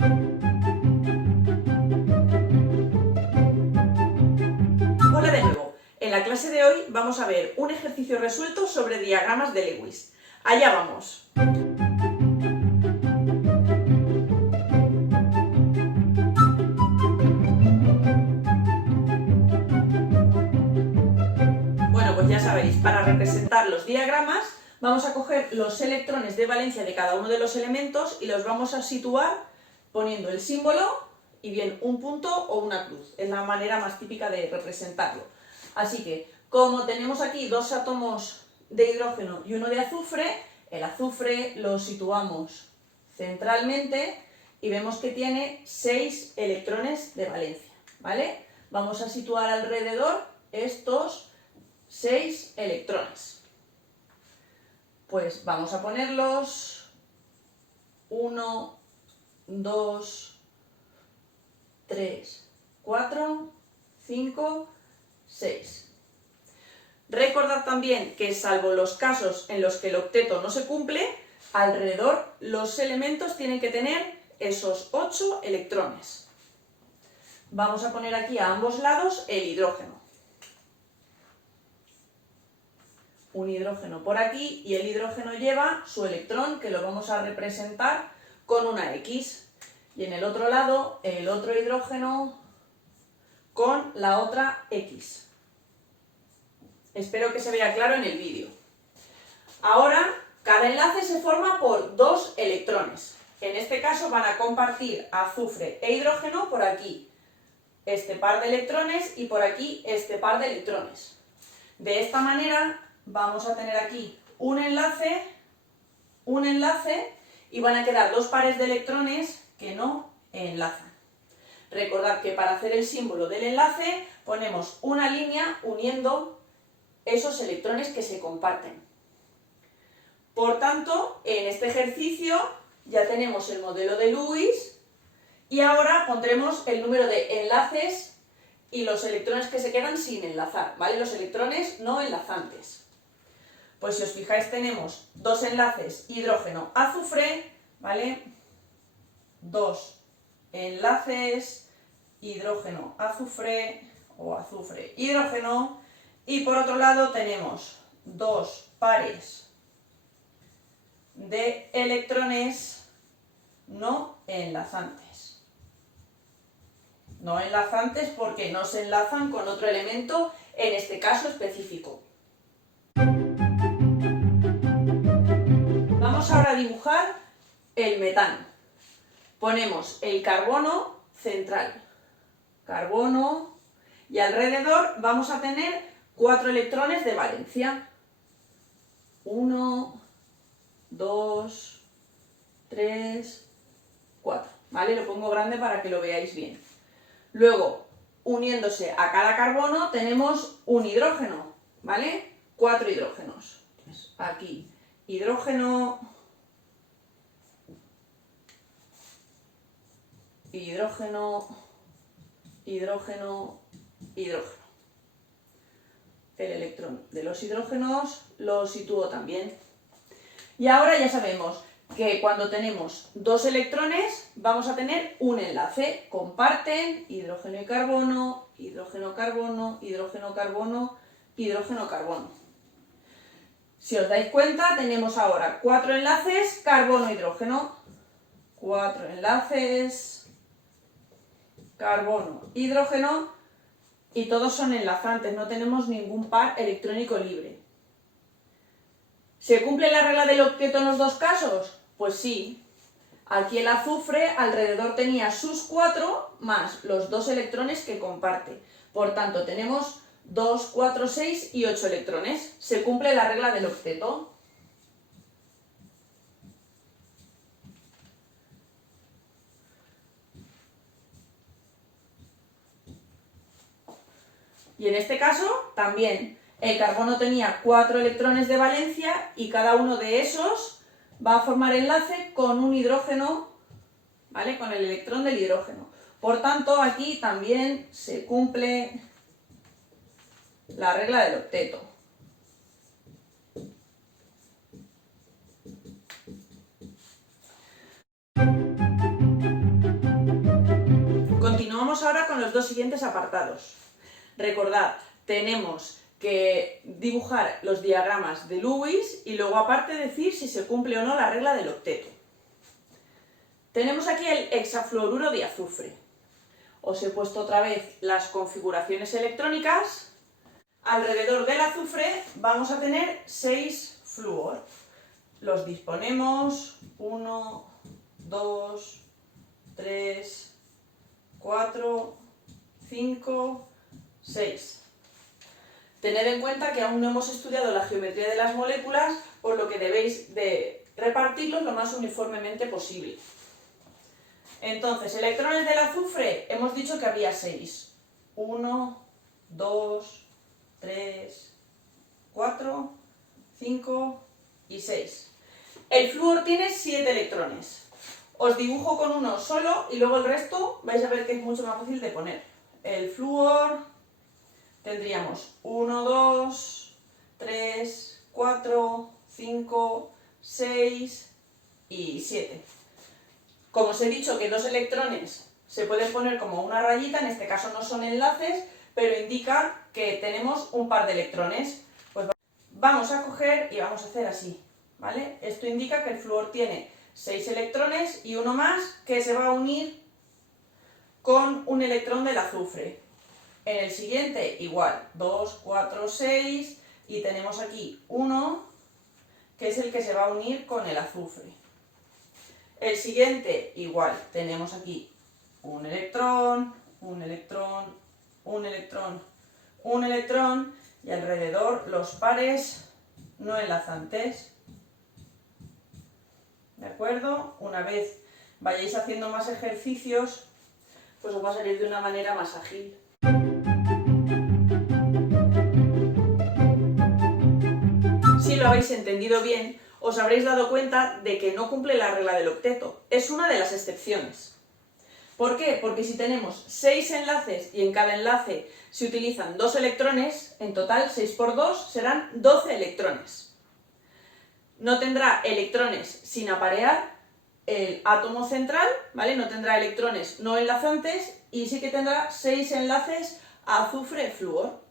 Hola de nuevo. En la clase de hoy vamos a ver un ejercicio resuelto sobre diagramas de Lewis. ¡Allá vamos! Bueno, pues ya sabéis, para representar los diagramas vamos a coger los electrones de valencia de cada uno de los elementos y los vamos a situar poniendo el símbolo y bien un punto o una cruz. Es la manera más típica de representarlo. Así que, como tenemos aquí dos átomos de hidrógeno y uno de azufre, el azufre lo situamos centralmente y vemos que tiene 6 electrones de valencia, ¿vale? Vamos a situar alrededor estos 6 electrones. Pues vamos a ponerlos 1, 2, 3, 4, 5, 6. Recordad también que salvo los casos en los que el octeto no se cumple, alrededor los elementos tienen que tener esos 8 electrones. Vamos a poner aquí a ambos lados el hidrógeno. Un hidrógeno por aquí y el hidrógeno lleva su electrón que lo vamos a representar con una X. Y en el otro lado el otro hidrógeno con la otra X. Espero que se vea claro en el vídeo. Ahora, cada enlace se forma por 2 electrones. En este caso van a compartir azufre e hidrógeno por aquí este par de electrones y por aquí este par de electrones. De esta manera vamos a tener aquí un enlace y van a quedar 2 pares de electrones que no enlazan. Recordad que para hacer el símbolo del enlace ponemos una línea uniendo esos electrones que se comparten. Por tanto, en este ejercicio ya tenemos el modelo de Lewis y ahora pondremos el número de enlaces y los electrones que se quedan sin enlazar, ¿vale? Los electrones no enlazantes. Pues si os fijáis tenemos 2 enlaces hidrógeno-azufre, ¿vale? 2 enlaces hidrógeno-azufre o azufre-hidrógeno y por otro lado tenemos 2 pares de electrones no enlazantes. No enlazantes porque no se enlazan con otro elemento, en este caso específico. Vamos ahora a dibujar el metano. Ponemos el carbono central. Carbono y alrededor vamos a tener 4 electrones de valencia. 1, 2, 3, 4. ¿Vale? Lo pongo grande para que lo veáis bien. Luego, uniéndose a cada carbono tenemos un hidrógeno, ¿vale? 4 hidrógenos. Pues aquí, hidrógeno, hidrógeno, hidrógeno, hidrógeno. El electrón de los hidrógenos lo sitúo también. Y ahora ya sabemos que cuando tenemos 2 electrones vamos a tener un enlace. Comparten hidrógeno y carbono, hidrógeno, carbono, hidrógeno, carbono, hidrógeno, carbono. Si os dais cuenta tenemos ahora 4 enlaces carbono-hidrógeno. 4 enlaces carbono-hidrógeno y todos son enlazantes, no tenemos ningún par electrónico libre. ¿Se cumple la regla del octeto en los dos casos? Pues sí. Aquí el azufre alrededor tenía sus 4 más los 2 electrones que comparte. Por tanto, tenemos 2, 4, 6 y 8 electrones. Se cumple la regla del octeto. Y en este caso también el carbono tenía 4 electrones de valencia y cada uno de esos va a formar enlace con un hidrógeno, ¿vale? Con el electrón del hidrógeno. Por tanto, aquí también se cumple la regla del octeto. los dos siguientes apartados. Recordad, tenemos que dibujar los diagramas de Lewis y luego aparte decir si se cumple o no la regla del octeto. Tenemos aquí el hexafluoruro de azufre. Os he puesto otra vez las configuraciones electrónicas. Alrededor del azufre vamos a tener 6 flúor. Los disponemos 1, 2, 3, 4, 5, 6. Tened en cuenta que aún no hemos estudiado la geometría de las moléculas, por lo que debéis de repartirlos lo más uniformemente posible. Entonces, electrones del azufre, hemos dicho que había 6. 1, 2, 3, 4, 5 y 6. El flúor tiene 7 electrones. Os dibujo con uno solo y luego el resto vais a ver que es mucho más fácil de poner. El flúor tendríamos 1, 2, 3, 4, 5, 6 y 7. Como os he dicho que 2 electrones se pueden poner como una rayita, en este caso no son enlaces, pero indica que tenemos un par de electrones. Pues vamos a coger y vamos a hacer así, ¿vale? Esto indica que el flúor tiene 6 electrones y uno más que se va a unir con un electrón del azufre. En el siguiente igual, 2, 4, 6 y tenemos aquí uno que es el que se va a unir con el azufre. El siguiente igual, tenemos aquí un electrón, un electrón, un electrón, un electrón y alrededor los pares no enlazantes. ¿De acuerdo? Una vez vayáis haciendo más ejercicios, pues os va a salir de una manera más ágil. Si lo habéis entendido bien, os habréis dado cuenta de que no cumple la regla del octeto. Es una de las excepciones. ¿Por qué? Porque si tenemos 6 enlaces y en cada enlace se utilizan 2 electrones, en total 6 por 2 serán 12 electrones. No tendrá electrones sin aparear el átomo central, ¿vale? No tendrá electrones no enlazantes y sí que tendrá 6 enlaces azufre-flúor.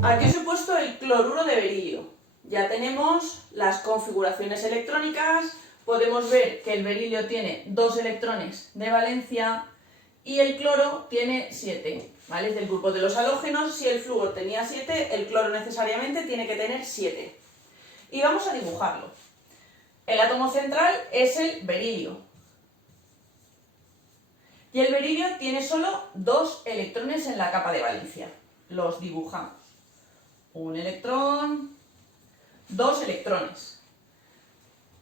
Aquí os he puesto el cloruro de berilio. Ya tenemos las configuraciones electrónicas, podemos ver que el berilio tiene 2 electrones de valencia y el cloro tiene 7, ¿vale? Es del grupo de los halógenos. Si el flúor tenía 7, el cloro necesariamente tiene que tener 7. Y vamos a dibujarlo. El átomo central es el berilio. Y el berilio tiene solo 2 electrones en la capa de valencia. Los dibujamos. Un electrón, 2 electrones.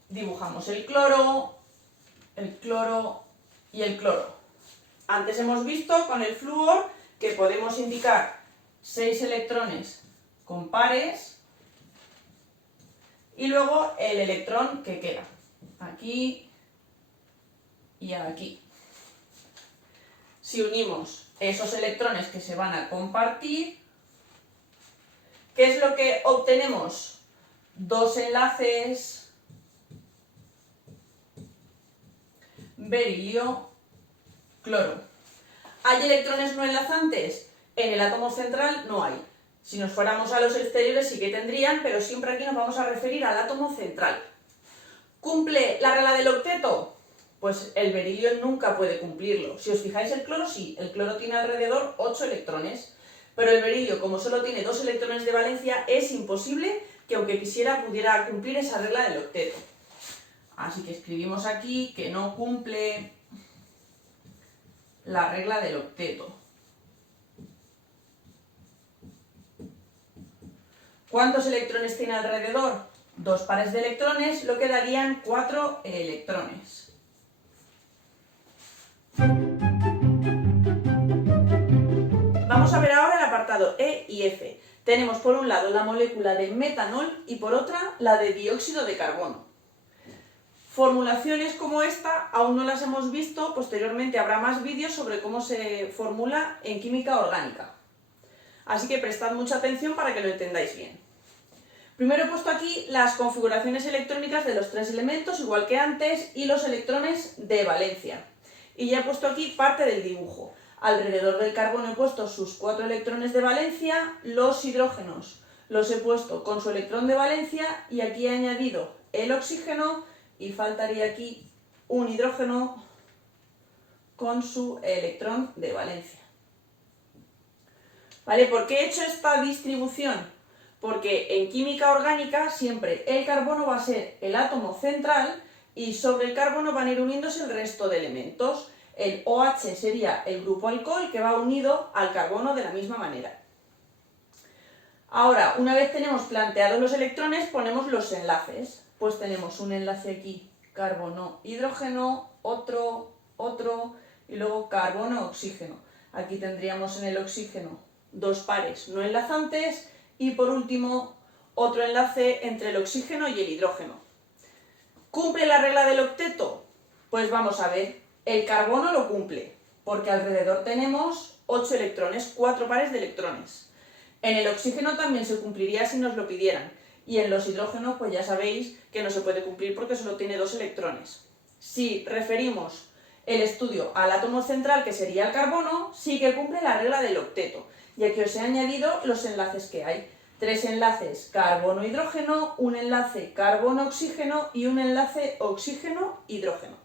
Dibujamos el cloro y el cloro. Antes hemos visto con el flúor que podemos indicar 6 electrones con pares y luego el electrón que queda aquí y aquí. Si unimos esos electrones que se van a compartir, ¿qué es lo que obtenemos? 2 enlaces berilio, cloro. ¿Hay electrones no enlazantes? En el átomo central no hay. Si nos fuéramos a los exteriores sí que tendrían, pero siempre aquí nos vamos a referir al átomo central. ¿Cumple la regla del octeto? Pues el berilio nunca puede cumplirlo. Si os fijáis, el cloro sí, el cloro tiene alrededor 8 electrones. Pero el berilio, como solo tiene 2 electrones de valencia, es imposible que aunque quisiera pudiera cumplir esa regla del octeto. Así que escribimos aquí que no cumple la regla del octeto. ¿Cuántos electrones tiene alrededor? 2 pares de electrones, lo que darían 4 electrones. Vamos a ver ahora el apartado E y F. Tenemos por un lado la molécula de metanol y por otra la de dióxido de carbono. Formulaciones como esta aún no las hemos visto, posteriormente habrá más vídeos sobre cómo se formula en química orgánica. Así que prestad mucha atención para que lo entendáis bien. Primero he puesto aquí las configuraciones electrónicas de los 3 elementos, igual que antes, y los electrones de valencia. Y ya he puesto aquí parte del dibujo. Alrededor del carbono he puesto sus 4 electrones de valencia, los hidrógenos los he puesto con su electrón de valencia y aquí he añadido el oxígeno y faltaría aquí un hidrógeno con su electrón de valencia. ¿Vale? ¿Por qué he hecho esta distribución? Porque en química orgánica siempre el carbono va a ser el átomo central y sobre el carbono van a ir uniéndose el resto de elementos. El OH sería el grupo alcohol que va unido al carbono de la misma manera. Ahora, una vez tenemos planteados los electrones, ponemos los enlaces. Pues tenemos un enlace aquí, carbono-hidrógeno, otro, y luego carbono-oxígeno. Aquí tendríamos en el oxígeno 2 pares no enlazantes y por último otro enlace entre el oxígeno y el hidrógeno. ¿Cumple la regla del octeto? Pues vamos a ver, el carbono lo cumple, porque alrededor tenemos 8 electrones, 4 pares de electrones. En el oxígeno también se cumpliría si nos lo pidieran, y en los hidrógenos pues ya sabéis que no se puede cumplir porque solo tiene 2 electrones. Si referimos el estudio al átomo central, que sería el carbono, sí que cumple la regla del octeto, ya que os he añadido los enlaces que hay. 3 enlaces carbono-hidrógeno, un enlace carbono-oxígeno y un enlace oxígeno-hidrógeno.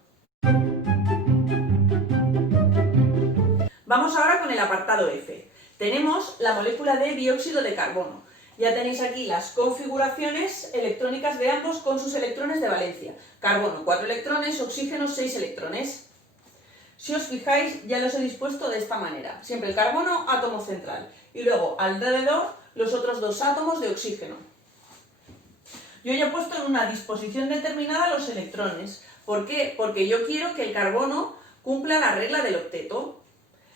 Vamos ahora con el apartado F. Tenemos la molécula de dióxido de carbono. Ya tenéis aquí las configuraciones electrónicas de ambos con sus electrones de valencia. Carbono 4 electrones, oxígeno 6 electrones. Si os fijáis, ya los he dispuesto de esta manera. Siempre el carbono, átomo central. Y luego alrededor los otros 2 átomos de oxígeno. Yo ya he puesto en una disposición determinada los electrones. ¿Por qué? Porque yo quiero que el carbono cumpla la regla del octeto.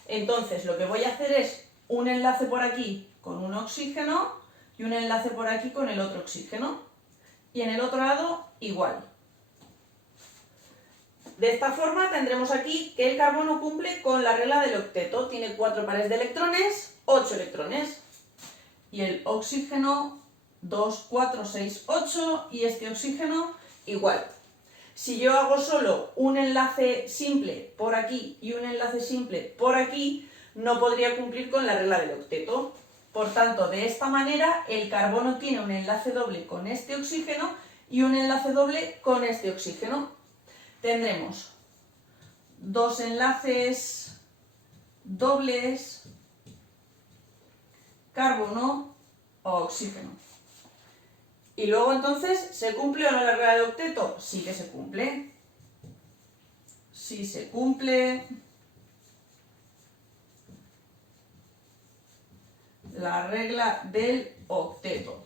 Entonces lo que voy a hacer es un enlace por aquí con un oxígeno y un enlace por aquí con el otro oxígeno. Y en el otro lado igual. De esta forma tendremos aquí que el carbono cumple con la regla del octeto. Tiene 4 pares de electrones, 8 electrones. Y el oxígeno 2, 4, 6, 8 y este oxígeno igual. Si yo hago solo un enlace simple por aquí y un enlace simple por aquí, no podría cumplir con la regla del octeto. Por tanto, de esta manera el carbono tiene un enlace doble con este oxígeno y un enlace doble con este oxígeno. Tendremos 2 enlaces dobles carbono-oxígeno. Y luego entonces, ¿se cumple o no la regla del octeto? Sí que se cumple. Sí se cumple la regla del octeto.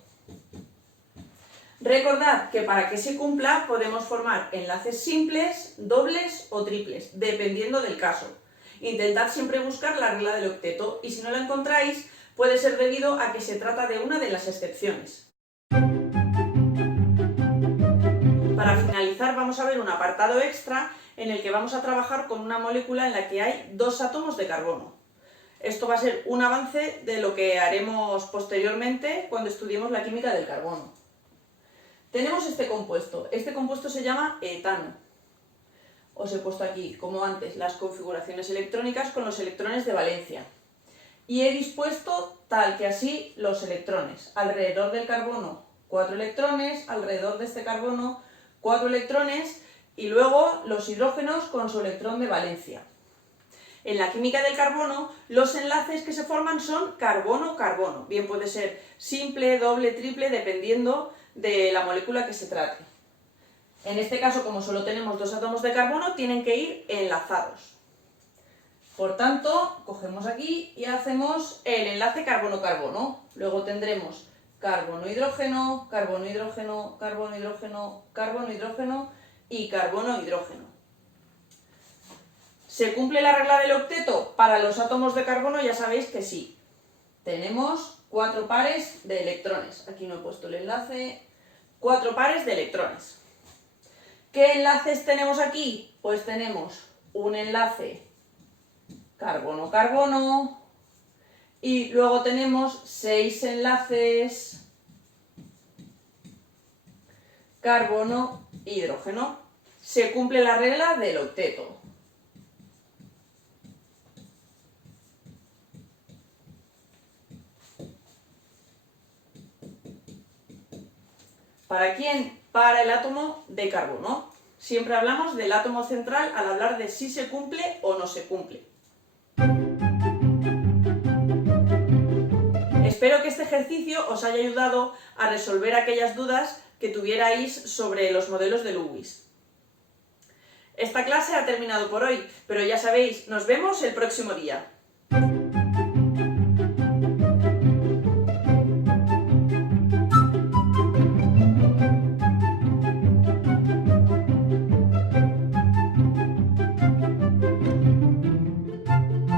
Recordad que para que se cumpla podemos formar enlaces simples, dobles o triples, dependiendo del caso. Intentad siempre buscar la regla del octeto y si no la encontráis puede ser debido a que se trata de una de las excepciones. Para finalizar vamos a ver un apartado extra en el que vamos a trabajar con una molécula en la que hay 2 átomos de carbono. Esto va a ser un avance de lo que haremos posteriormente cuando estudiemos la química del carbono. Tenemos este compuesto se llama etano. Os he puesto aquí, como antes, las configuraciones electrónicas con los electrones de valencia. Y he dispuesto tal que así los electrones. Alrededor del carbono 4 electrones, alrededor de este carbono 4 electrones y luego los hidrógenos con su electrón de valencia. En la química del carbono, los enlaces que se forman son carbono-carbono. Bien puede ser simple, doble, triple, dependiendo de la molécula que se trate. En este caso, como solo tenemos 2 átomos de carbono, tienen que ir enlazados. Por tanto, cogemos aquí y hacemos el enlace carbono-carbono. Luego tendremos carbono-hidrógeno, carbono-hidrógeno, carbono-hidrógeno, carbono-hidrógeno y carbono-hidrógeno. ¿Se cumple la regla del octeto? Para los átomos de carbono ya sabéis que sí. Tenemos 4 pares de electrones. Aquí no he puesto el enlace. 4 pares de electrones. ¿Qué enlaces tenemos aquí? Pues tenemos un enlace carbono-carbono y luego tenemos 6 enlaces carbono-hidrógeno. Se cumple la regla del octeto. ¿Para quién? Para el átomo de carbono. Siempre hablamos del átomo central al hablar de si se cumple o no se cumple. Espero que este ejercicio os haya ayudado a resolver aquellas dudas que tuvierais sobre los modelos de Lewis. Esta clase ha terminado por hoy, pero ya sabéis, nos vemos el próximo día.